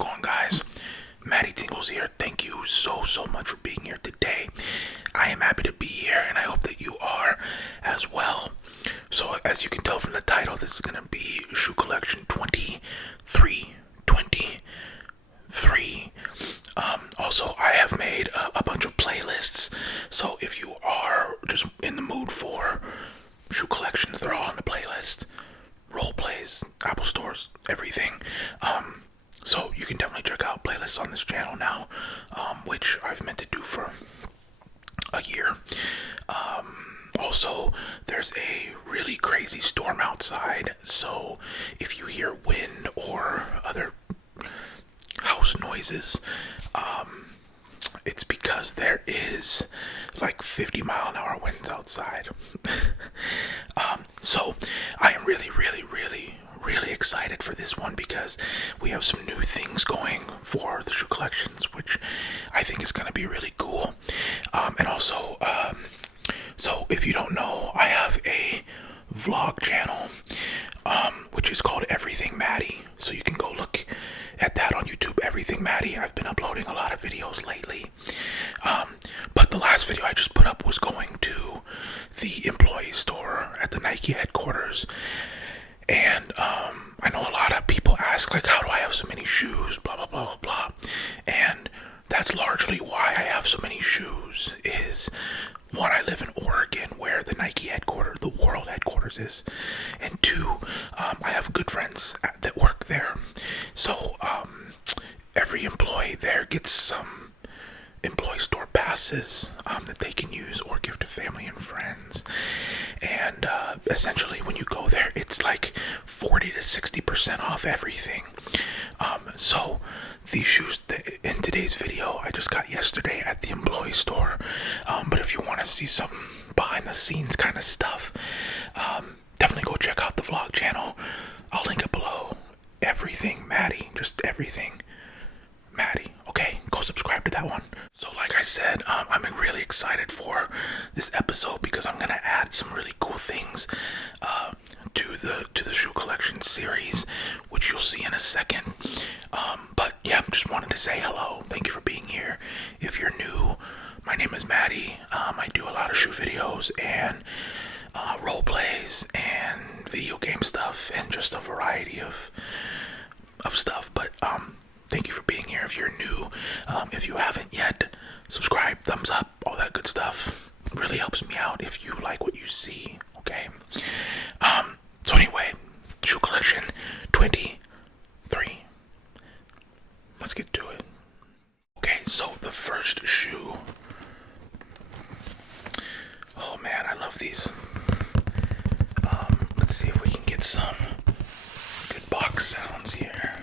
going, guys? Matty Tingles here. Thank you so much for being here today. I am happy to be here, and I hope that you are as well. So, as you can tell from the title, this is going to be Shoe Collection 23. Also, I have made a bunch of playlists, so if you are just in the mood for shoe collections, they're all on the playlist. Role plays, Apple stores, everything. So you can definitely check out playlists on this channel now, which I've meant to do for a year. Also, there's a really crazy storm outside, so if you hear wind or other house noises, it's because there is like 50-mile-an-hour winds outside. So I am really excited for this one because we have some new things going for the shoe collections, which I think is going to be really cool. And also, so if you don't know, I have a vlog channel, which is called Everything Matty. So you can go look at that on YouTube, Everything Matty. I've been uploading a lot of videos lately. But the last video I just put up was going to the employee store at the Nike headquarters. And I know a lot of people ask, like, how do I have so many shoes, blah, blah, blah, blah, blah. And that's largely why I have so many shoes is, one, I live in Oregon where the Nike headquarters, the world headquarters is. And two, I have good friends that work there. So every employee there gets some employee store passes that they can use or give to family and friends. And essentially when you go there, it's like 40 to 60% off everything. So these shoes in today's video I just got yesterday at the employee store. But if you want to see some behind the scenes kind of stuff, definitely go check out the vlog channel. I'll link it below. Everything Matty, just Everything Matty. Okay, go subscribe to that one. So like I said, I'm really excited for this episode because I'm gonna add some really cool things to the shoe collection series, which you'll see in a second. But yeah, just wanted to say hello. Thank you for being here. If you're new, my name is Matty. I do a lot of shoe videos and role plays and video game stuff and just a variety of stuff. But thank you for being here. If you're new, if you haven't yet, subscribe, thumbs up, all that good stuff. It really helps me out if you like what you see, okay? So anyway, shoe collection 23. Let's get to it. Okay, so the first shoe. Oh man, I love these. Let's see if we can get some good box sounds here.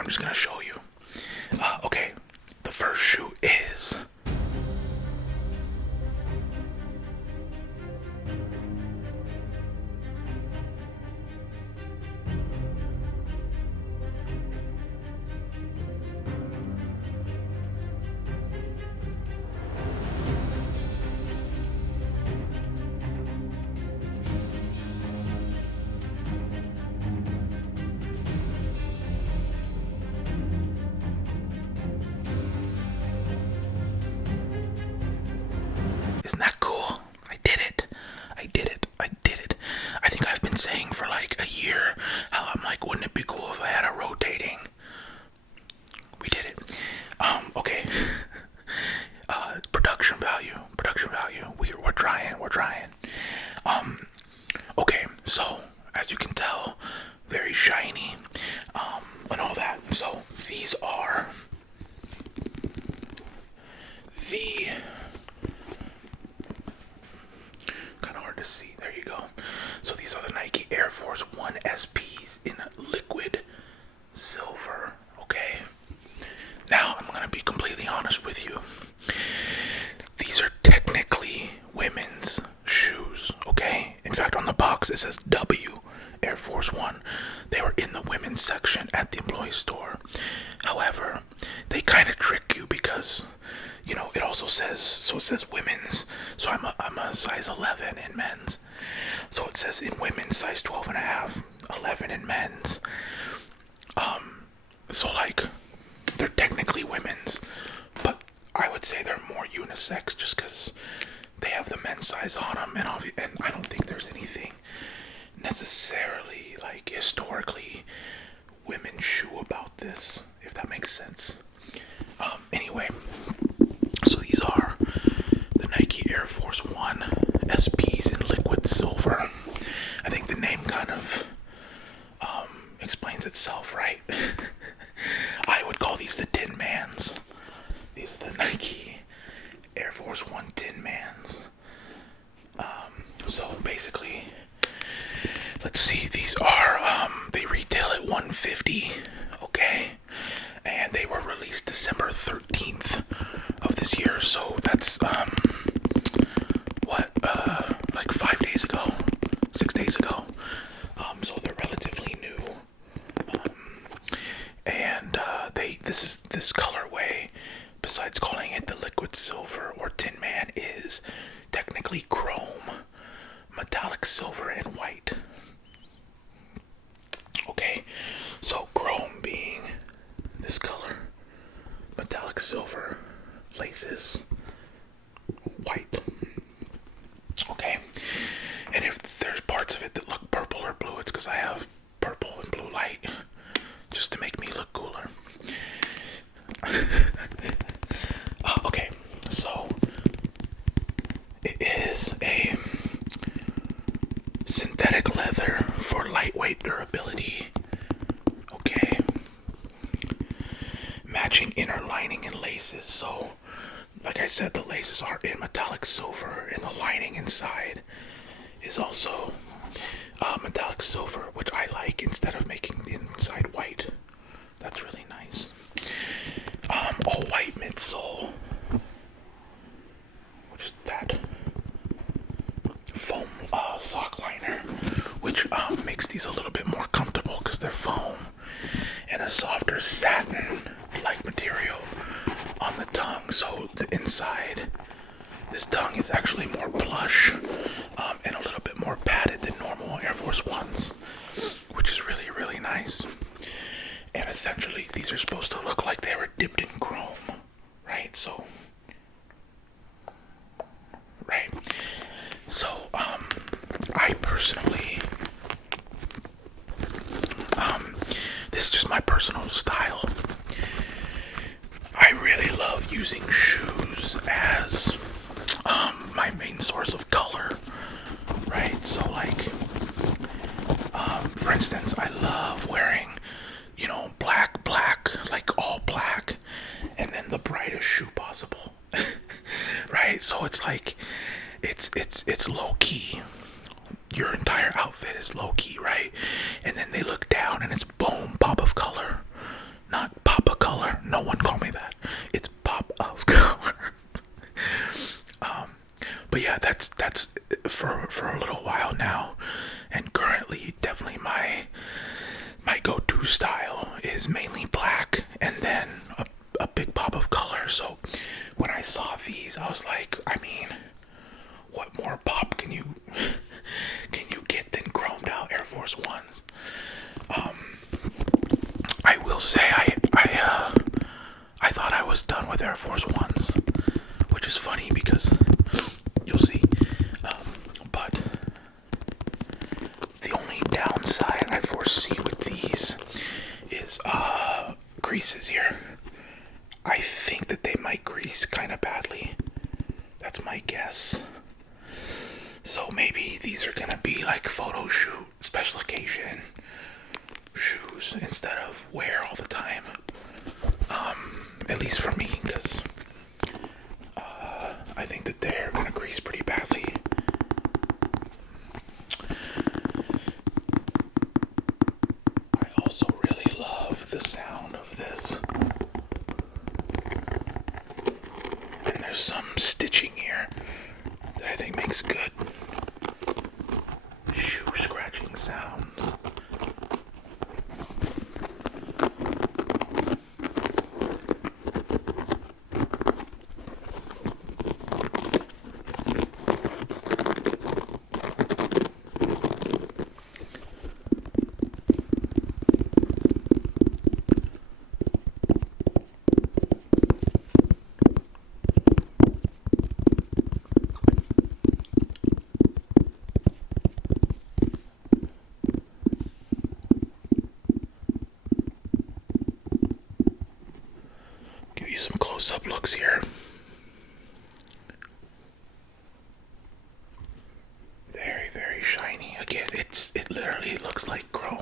I'm just gonna show you. Okay, the first shoe is Isn't that cool? I did it. I did it. I did it. I think I've been saying for like a year how I'm like, wouldn't it be cool if I had a rotating? We did it. Okay. Production value. We're trying. Okay, so as you can tell, very shiny, and all that. So these are the kind of hard to see. There you go. So these are the Nike Air Force 1 SPs in liquid silver. Okay. Now I'm gonna be completely honest with you. These are technically women's shoes. Okay. In fact, on the box it says W Air Force 1. They were in the women's section at the employee store. However, they kind of trick you because, you know, it also says, so it says women's. So I'm a size 11 in men's. So it says in women's size 12 and a half, 11 in men's. So like, they're technically women's, but I would say they're more unisex just because they have the men's size on them, and I don't think there's anything necessarily like historically women's shoe about this, if that makes sense. Anyway, so these are the Nike Air Force 1 SPs in liquid silver. I think the name kind of explains itself, right? I would call these the Tin Mans. These are the Nike Air Force 1 Tin Mans. So basically, let's see, these are, they retail at $150, okay? And they were released December 13th of this year, so that's, like 5 days ago, 6 days ago. So they're relatively new. And this colorway, besides calling it the liquid silver or Tin Man, is technically chrome, metallic silver, and white. Okay, so chrome being this color, metallic silver, laces, white. Okay, and if there's parts of it that look purple or blue, it's because I have purple and blue light just to make me look cooler. Okay, so it is a synthetic leather for lightweight durability. Okay, matching inner lining and laces. So like I said, the laces are in metallic silver, and the lining inside is also metallic silver, which I like, instead of making the inside white. That's really nice. All white midsole, which is that foam sock liner, which makes these a little bit more comfortable because they're foam, and a softer satin-like material on the tongue. So the inside, this tongue is actually more plush and a little bit more padded than normal Air Force Ones, which is really, really nice. And essentially, these are supposed to look like they were dipped in chrome, right? So, I personally, this is just my personal style. I really love using shoes as my main source of color, right? So like, for instance, I love wearing, you know, black, like all black, and then the brightest shoe possible, right? So it's like, it's low key. Your entire outfit is low key, right? And then they look down and it's boom, pop of color. is mainly black and then a big pop of color. So when I saw these, I was like, I mean, what more pop can you get than chromed out Air Force Ones? I will say I thought I was done with Air Force Ones, which is funny because you'll see. But the only downside I foresee with these is greases here. I think that they might grease kind of badly. That's my guess. So maybe these are gonna be like photo shoot, special occasion shoes instead of wear all the time. At least for me, because I think that they're gonna grease pretty badly. I also really love the sound of this. And there's some stitching here that I think makes good shoe scratching sounds. Some close-up looks here. Very, very shiny. Again, it literally looks like chrome.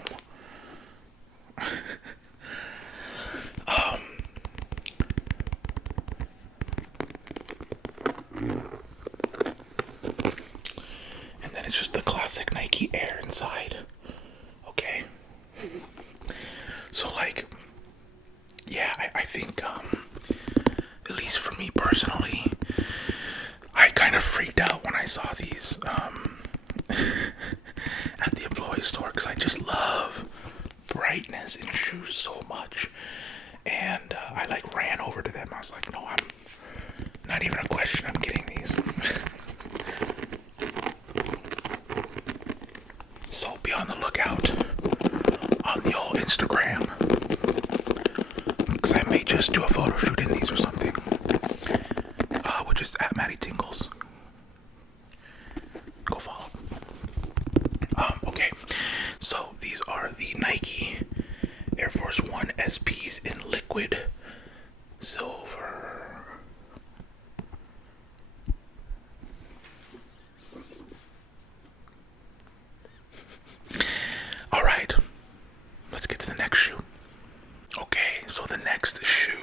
And then it's just the classic Nike Air inside. Okay. So like, yeah, I think at least for me personally, I kind of freaked out when I saw these at the employee store because I just love brightness in shoes so much. And I like ran over to them. I was like, no, I'm not even a question. I'm getting these. So be on the lookout on the old Instagram, because I may just do a photo shoot in these or something, which is at Matty Tingles. Go follow. Okay, so these are the Nike Air Force One SPs in liquid silver. All right, let's get to the next shoe. Okay, so the next shoe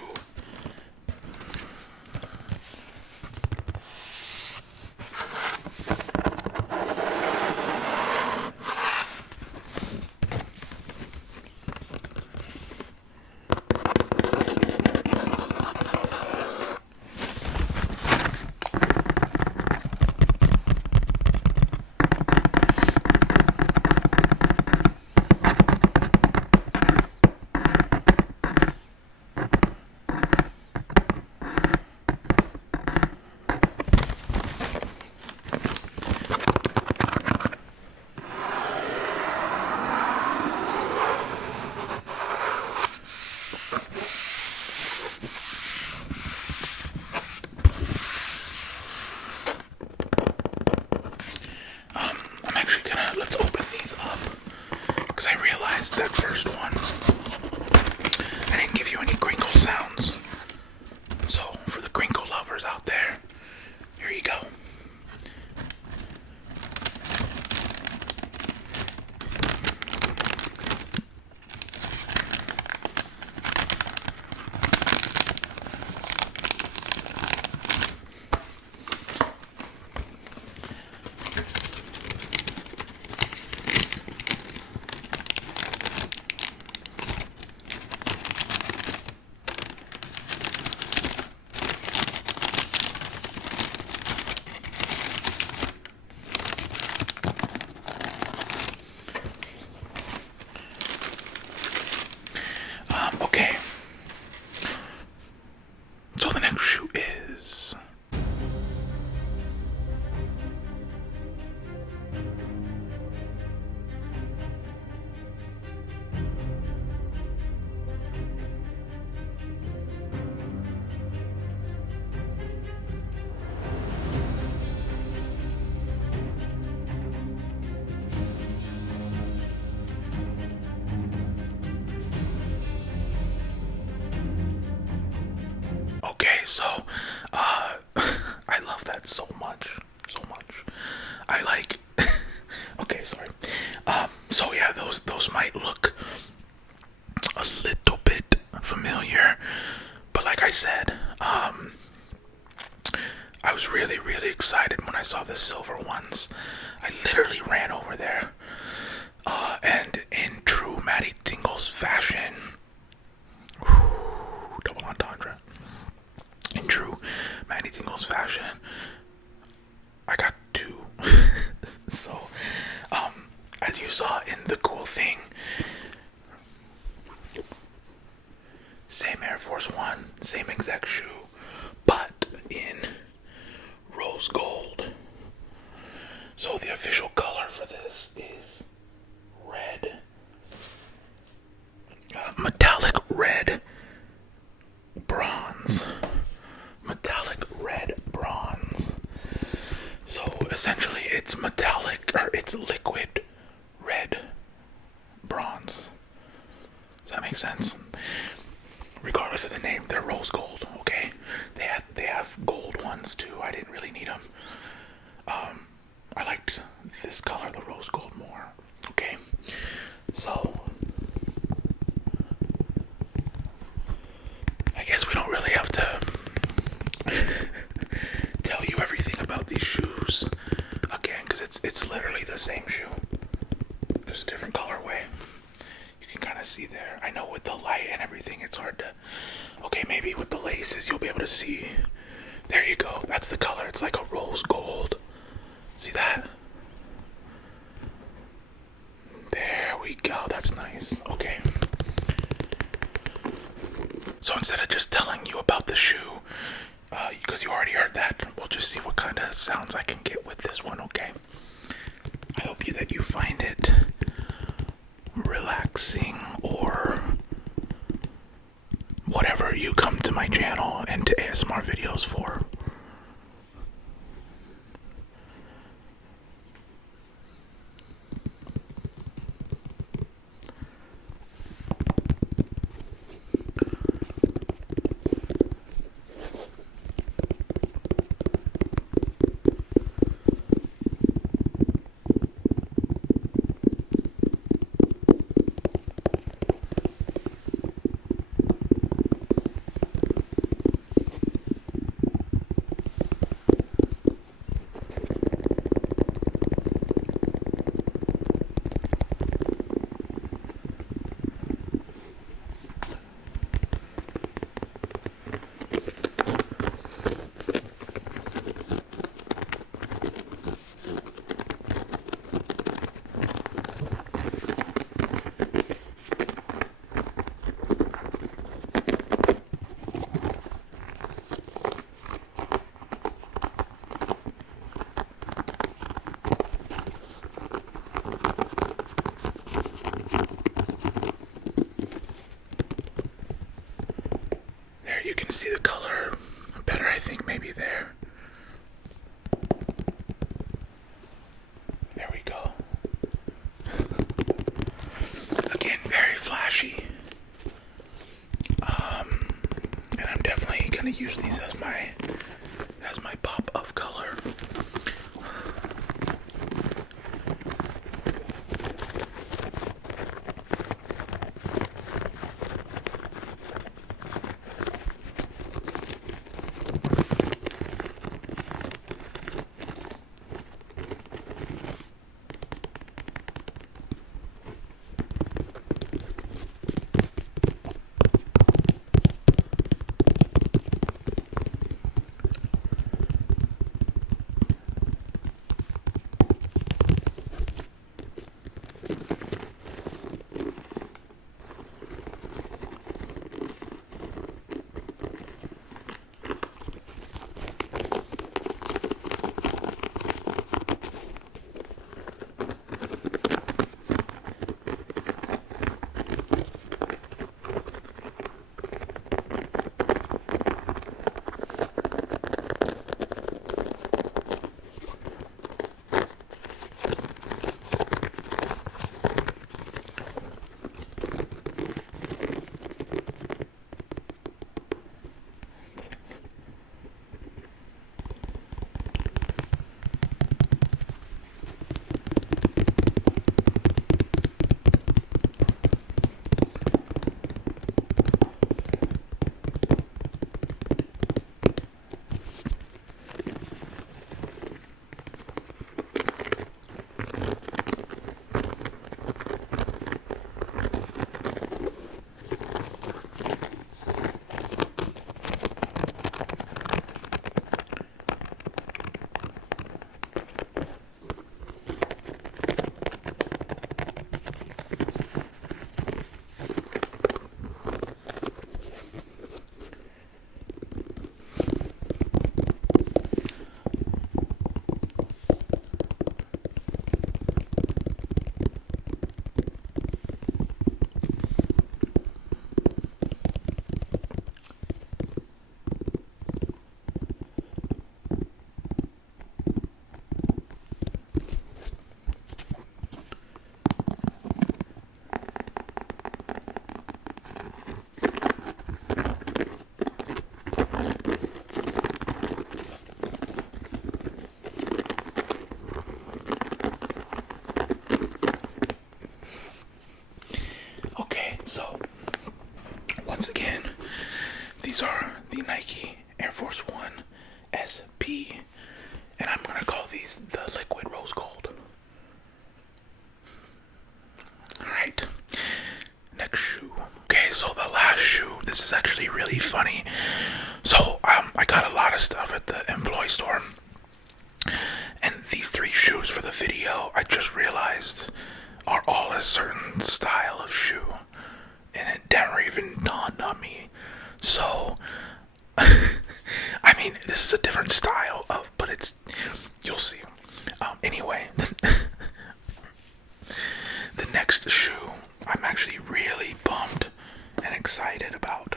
so I love that so much, so much. I like. Okay, sorry. So yeah, those might look a little bit familiar, but like I said, I was really, really excited when I saw the silver ones. I literally ran over there, and in true Matty Tingles fashion, double entendre. In true Matty Tingles fashion, I got two. So, as you saw in the cool thing, same Air Force One, same exact shoe, but in rose gold. So the official color for this is red, metallic red bronze. Metallic red bronze. So essentially it's metallic, or it's liquid red bronze. Does that make sense? Regardless of the name, they're rose gold, okay? They have gold ones too. I didn't really need them. I liked this color, the rose gold, more. Okay, so I guess we don't really have to tell you everything about these shoes again, because it's literally the same shoe, just a different colorway. You can kind of see there. I know with the light and everything, it's hard to. Okay, maybe with the laces you'll be able to see. There you go. That's the color. It's like a rose gold. See that? There we go. That's nice. Okay. So instead of just telling you about the shoe, because you already heard that, we'll just see what kind of sounds I can get with this one, okay? I hope that you find it relaxing, or whatever you come to my channel and to ASMR videos for. You can see the color better, I think, maybe there. There we go. Again, very flashy. And I'm definitely gonna use these as my pop of color. once again, these are the Nike Air Force One SP, and I'm gonna call these the liquid rose gold. Alright, next shoe. Okay, so the last shoe, this is actually really funny. So, I got a lot of stuff at the employee store, and these 3 shoes for the video, I just realized, are all a certain style of shoe, and it never even dawned on me. So, I mean, this is a different style of, but it's, you'll see. Anyway, the next shoe, I'm actually really pumped and excited about.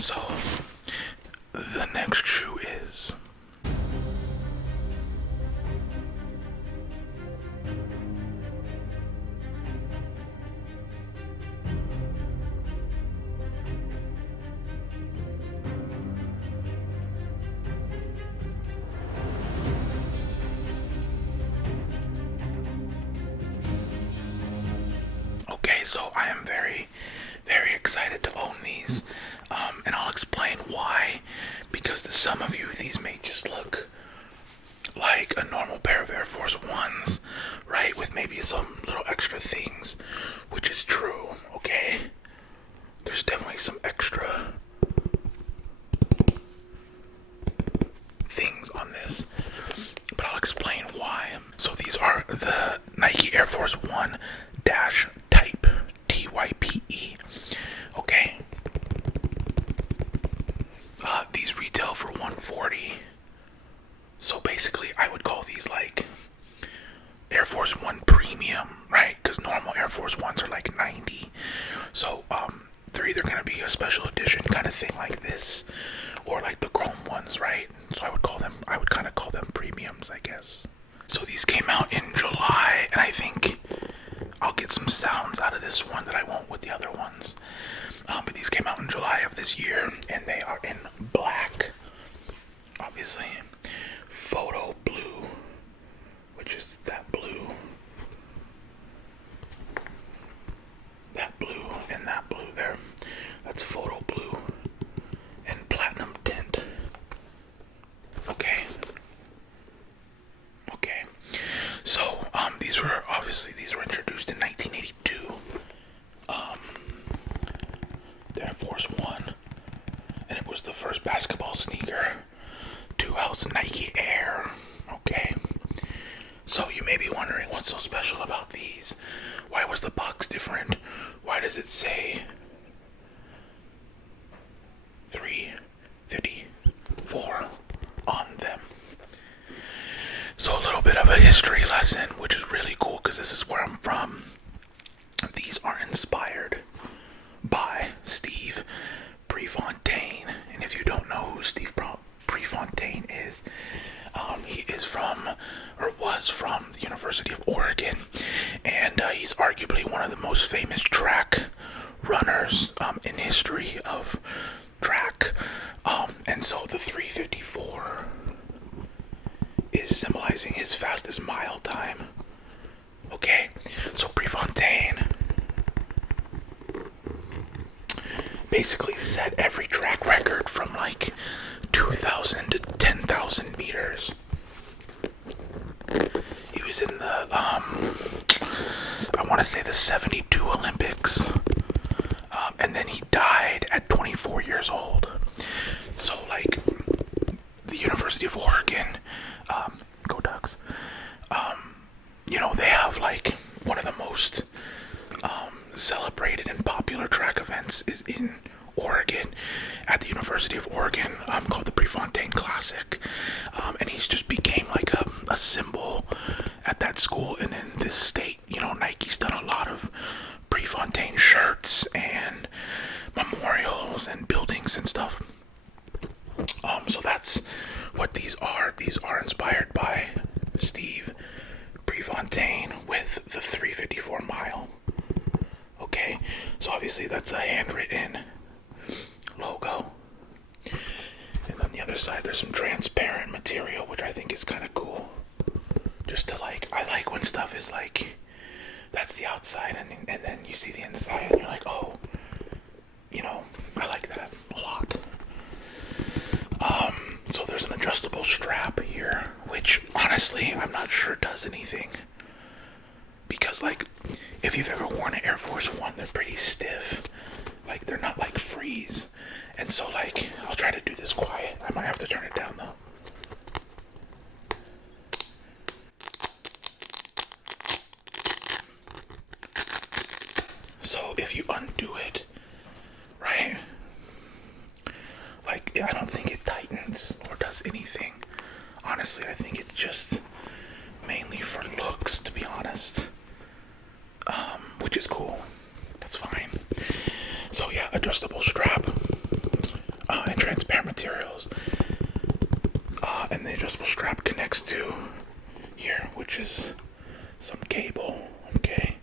So, the next shoe is... Okay, so I am very excited to own these, and I'll explain why. Because to some of you, these may just look like a normal pair of Air Force Ones, right? With maybe some little extra things, which is true, okay? There's definitely some extra things on this, but I'll explain why. So these are the Nike Air Force One Dash Type, TYPE, okay? These retail for $140. So basically, I would call these like Air Force One Premium, right? Because normal Air Force Ones are like $90. So they're either gonna be a special edition kind of thing like this, or like the chrome ones, right? So I would kind of call them premiums, I guess. So these came out in July, and I think I'll get some sounds out of this one that I won't with the other ones. But these came out in July of this year, and they are in black, obviously, photo blue, which is that blue, and that blue there. That's photo blue and platinum tint. Okay. So these were introduced in 1982. The Air Force One, and it was the first basketball sneaker to house Nike Air. Okay. So you may be wondering what's so special about these. Why was the box different? Why does it say 354 on them? So a little bit of a history lesson, which is really cool because this is where I'm from. These are inspired by Steve Prefontaine. And if you don't know who Steve Prefontaine is, he is from, or was from, the University of Oregon. And he's arguably one of the most famous track runners in history of track. And so the 3:54 is symbolizing his fastest mile time. Okay, so Prefontaine basically set every track record from like 2,000 to 10,000 meters. He was in the, I want to say the 72 Olympics. And then he died at 24 years old. So like the University of Oregon, go Ducks, they have like one of the most celebrated and popular track events is in Oregon, at the University of Oregon, called the Prefontaine Classic. And he's just became like a symbol at that school and in this state. Nike's done a lot of Prefontaine shirts and memorials and buildings and stuff. So that's what these are. These are inspired by Steve Prefontaine with the 3:54 mile. Okay, so obviously that's a handwritten logo. And on the other side there's some transparent material, which I think is kind of cool. Just to I like when stuff is like, that's the outside and then you see the inside and you're like, oh, I like that a lot. So there's an adjustable strap here, which honestly I'm not sure does anything. Because if you've ever worn an Air Force One, they're pretty stiff. They're not freeze. And so I'll try to do this quiet. I might have to turn it down though. So if you undo it, right? I don't think it tightens or does anything. Honestly, I think it's just mainly for looks, to be honest. Which is cool. That's fine. So yeah, adjustable strap, and transparent materials. And the adjustable strap connects to here, which is some cable, okay?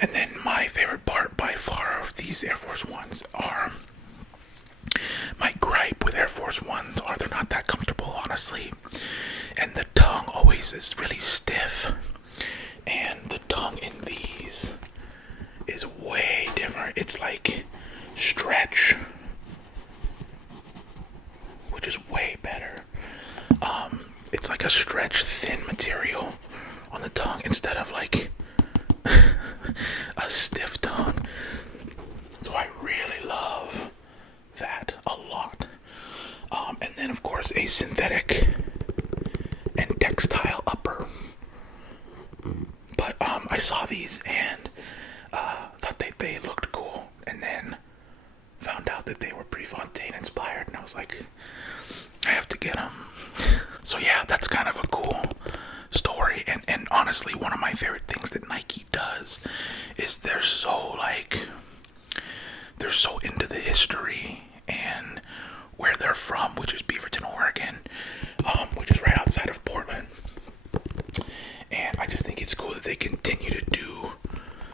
And then my favorite part by far of these Air Force Ones are, my gripe with Air Force Ones are they're not that comfortable, honestly. And the tongue always is really stiff. And the tongue in these is way different. It's like stretch, which is way better. It's like a stretch thin material on the tongue instead of a stiff tongue. So I really love that a lot. And then of course a synthetic and textile upper. But I saw these and thought they looked cool, and then found out that they were Prefontaine inspired, and I was like, I have to get them. So yeah, that's kind of a cool story, and honestly one of my favorite things that Nike does is they're so into the history and where they're from, which is Beaverton, Oregon, which is right outside of Portland. And I just think it's cool that they continue to do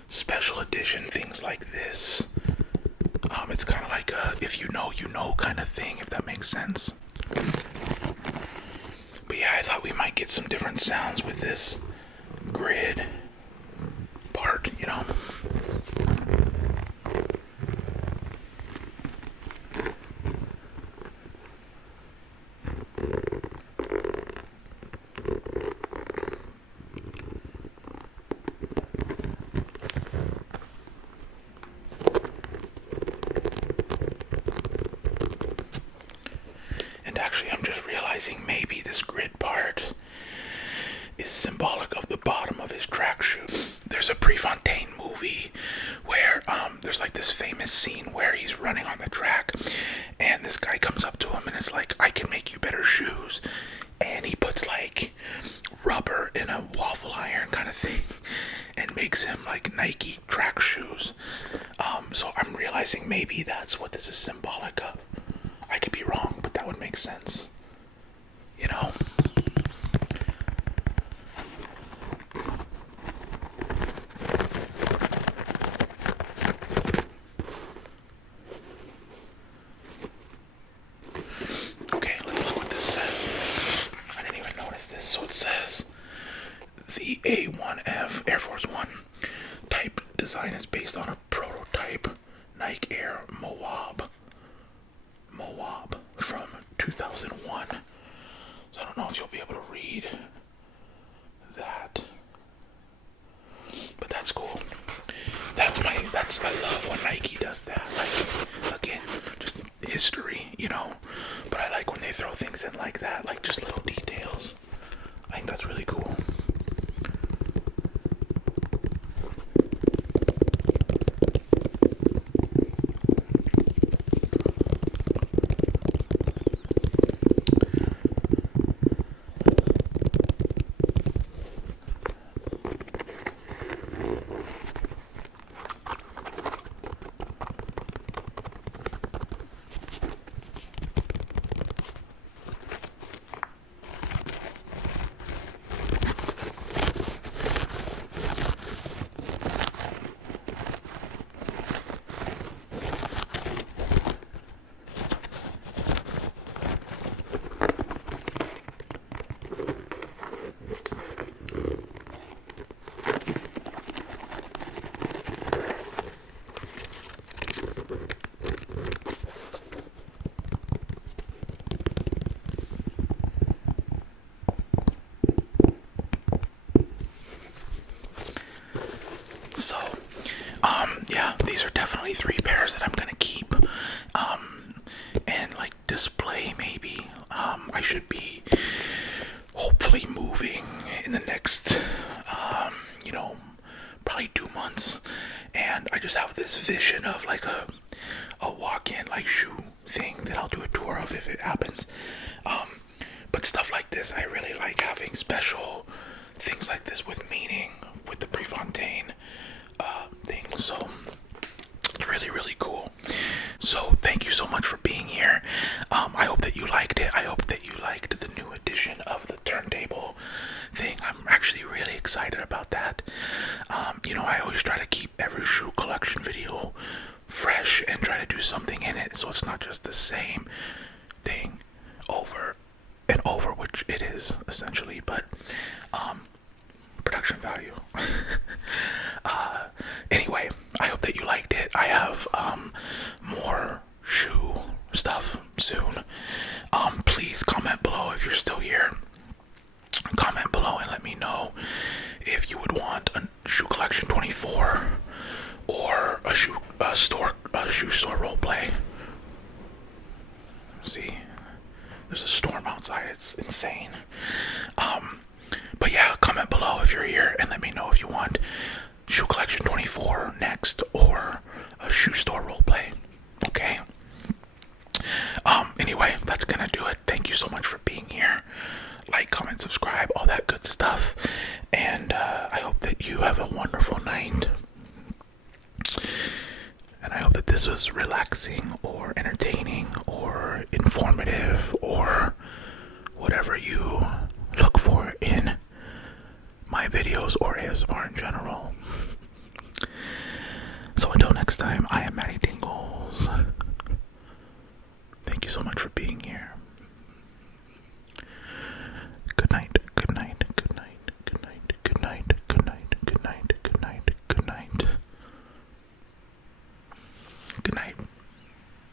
special edition things like this. It's kind of like a if you know kind of thing, if that makes sense. But yeah, I thought we might get some different sounds with this grid part, Actually, I'm just realizing maybe this grid part is symbolic of the bottom of his track shoe. There's a Prefontaine movie where there's this famous scene where he's running on the track and this guy comes up to him and it's like, I can make you better shoes. And he puts rubber in a waffle iron kind of thing and makes him Nike track shoes. So I'm realizing maybe that's what this is symbolic of. I could be wrong, but that would make sense. design is based on a prototype Nike Air Moab from 2001. So I don't know if you'll be able to read that, but that's cool. I love when Nike does that. Like, again, just history, you know. But I like when they throw things in like that, like just little details. I think that's really cool. Yeah, these are definitely 3 pairs that I'm gonna keep, and like display maybe. I should be hopefully moving in the next, probably 2 months, and I just have this vision of like a walk-in like shoe thing that I'll do a tour of if it happens. But stuff like this, I really like having special things like this with meaning, with the Prefontaine thing. So it's really, really cool. So thank you so much for being here. I hope that you liked it. I hope that you liked the new edition of the turntable thing. I'm actually really excited about that. I always try to keep every shoe collection video fresh and try to do something in it, so it's not just the same thing over and over, which it is essentially, but production value. Anyway, I hope that you liked it. I have more shoe stuff soon. Please comment below if you're still here. Comment below and let me know if you would want a shoe collection 24 or a shoe store role play. See, there's a storm outside. It's insane. But yeah, comment below if you're here and let me know if you want shoe collection 24 next or a shoe store role play. Okay. Anyway, that's gonna do it. Thank you so much for being here. Like, comment, subscribe, all that good stuff. And I hope that you have a wonderful night. And I hope that this was relaxing or entertaining or informative or whatever you look for in my videos or ASMR in general. So until next time, I am Matty Tingles.